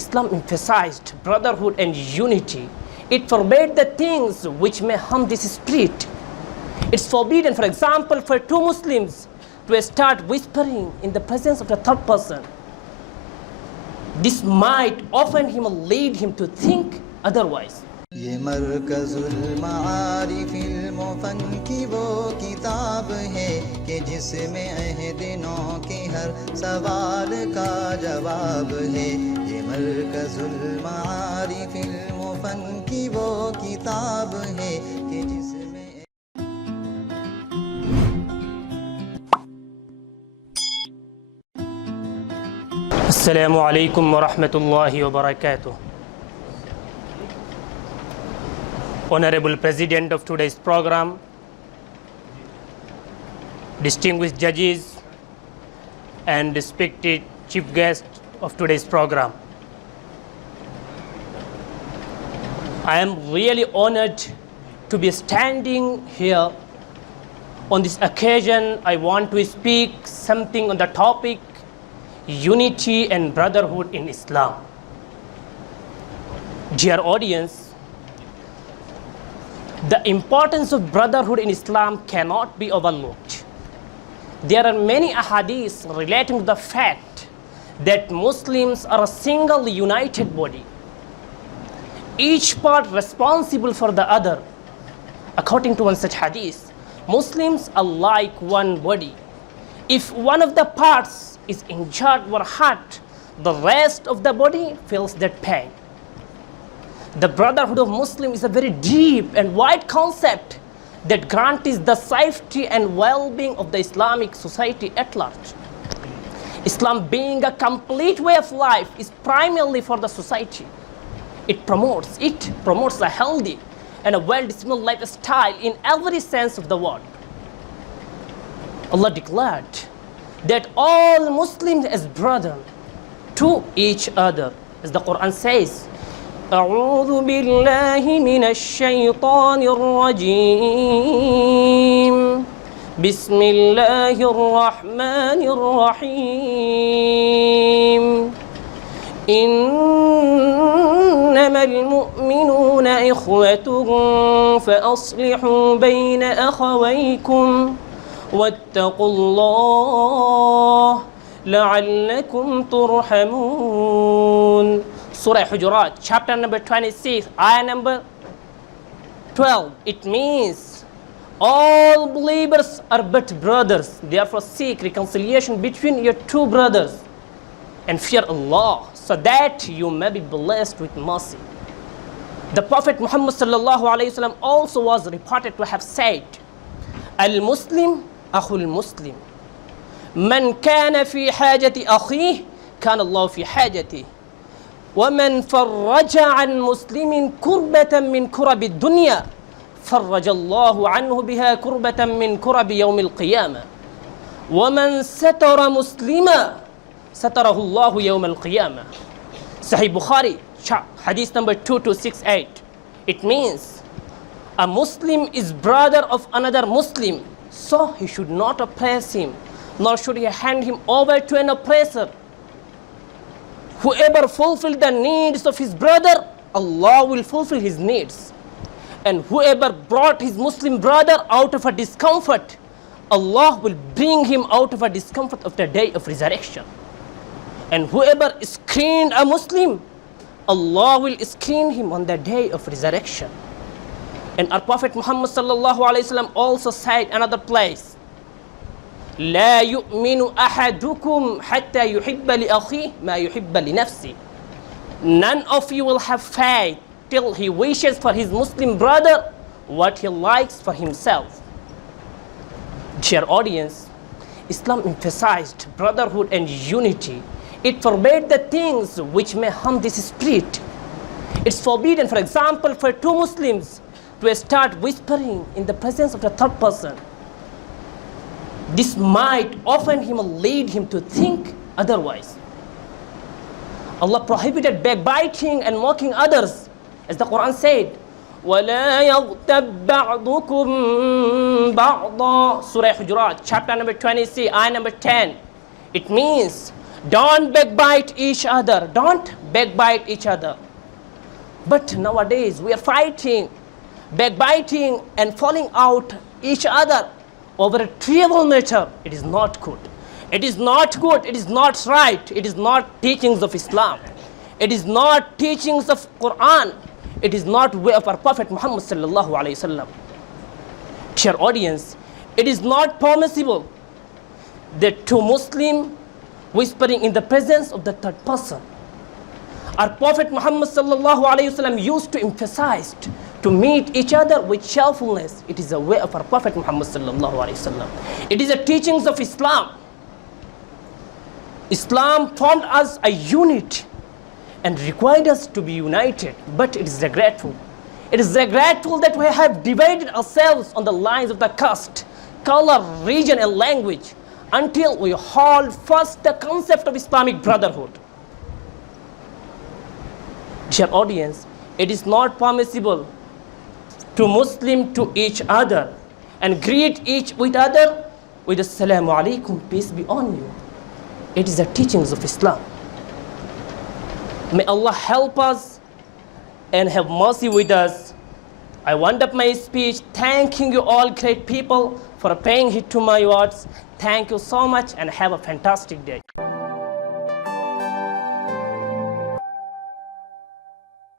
Islam emphasized brotherhood and unity. It forbade the things which may harm this spirit. It's forbidden, for example, for two Muslims to start whispering in the presence of the third person. This might often lead him to think otherwise. ये मरकजुल मारिफिल मुफन की वो किताब है कि जिसमें अहदिनों के हर सवाल का जवाब है। ये मरकजुल मारिफिल मुफन की वो किताब है कि जिसमें Assalamu alaikum wa rahmatullahi wa barakatuh. Honorable President of today's program, distinguished judges, and respected chief guest of today's program. I am really honored to be standing here. On this occasion, I want to speak something on the topic unity and brotherhood in Islam. Dear audience, the importance of brotherhood in Islam cannot be overlooked. There are many ahadiths relating to the fact that Muslims are a single united body, each part responsible for the other. According to one such hadith, Muslims are like one body. If one of the parts is injured or hurt, the rest of the body feels that pain. The brotherhood of Muslims is a very deep and wide concept that guarantees the safety and well-being of the Islamic society at large. Islam, being a complete way of life, is primarily for the society. It promotes a healthy and a well-disciplined lifestyle in every sense of the word. Allah declared that all Muslims as brothers to each other, as the Quran says, أعوذ بالله من الشيطان الرجيم بسم الله الرحمن الرحيم إنما المؤمنون إخوة فأصلحوا بين أخويكم واتقوا الله لعلكم ترحمون. Surah Hujurat, chapter number 26, ayah number 12. It means all believers are but brothers. Therefore seek reconciliation between your two brothers and fear Allah, so that you may be blessed with mercy. The Prophet Muhammad sallallahu alayhi wasallam also was reported to have said, Al-Muslim akhul Muslim. Man kana fi hajati akhihi kana Allah fi hajati. ومن فرج عن مسلم كربة من كرب الدنيا فرج الله عنه بها كربة من كرب يوم القيامة ومن ستر مسلما ستره الله يوم القيامة. Sahih Bukhari, hadith number 2268. It means a Muslim is brother of another Muslim, so he should not oppress him, nor should he hand him over to an oppressor. Whoever fulfills the needs of his brother, Allah will fulfill his needs. And whoever brought his Muslim brother out of a discomfort, Allah will bring him out of a discomfort of the day of resurrection. And whoever screened a Muslim, Allah will screen him on the day of resurrection. And our Prophet Muhammad sallallahu alayhi wasallam also said another place, لا يؤمن أحدكم حتى يحب لأخيه ما يحب لنفسه. None of you will have faith till he wishes for his Muslim brother what he likes for himself. Dear audience, Islam emphasized brotherhood and unity. It forbade the things which may harm this spirit. It's forbidden, for example, for two Muslims to start whispering in the presence of the third person. This might often lead him to think otherwise. Allah prohibited backbiting and mocking others, as the Quran said, وَلَا يَغْتَبْ بَعْضُكُمْ بَعْضًا. Surah Hujurat, chapter number 26, ayah number 10. It means Don't backbite each other. Don't backbite each other. But nowadays we are fighting, backbiting and falling out each other over a trivial matter. It is not good. It is not good. It is not right. It is not teachings of Islam. It is not teachings of Quran. It is not way of our Prophet Muhammad sallallahu alaihi wasallam. Dear audience, it is not permissible that two Muslims whispering in the presence of the third person. Our Prophet Muhammad sallallahu alaihi wasallam used to emphasize to meet each other with cheerfulness. It is a way of our Prophet Muhammad sallallahu alaihi wasallam. It is a teachings of Islam. Islam formed us a unit and required us to be united, but it is regretful. It is regretful that we have divided ourselves on the lines of the caste, color, region, and language until we hold first the concept of Islamic brotherhood. Dear audience, it is not permissible to Muslim to each other and greet each with other with Assalamu alaikum, peace be on you. It is the teachings of Islam. May Allah help us and have mercy with us. I wind up my speech thanking you all great people for paying heed to my words. Thank you so much and have a fantastic day.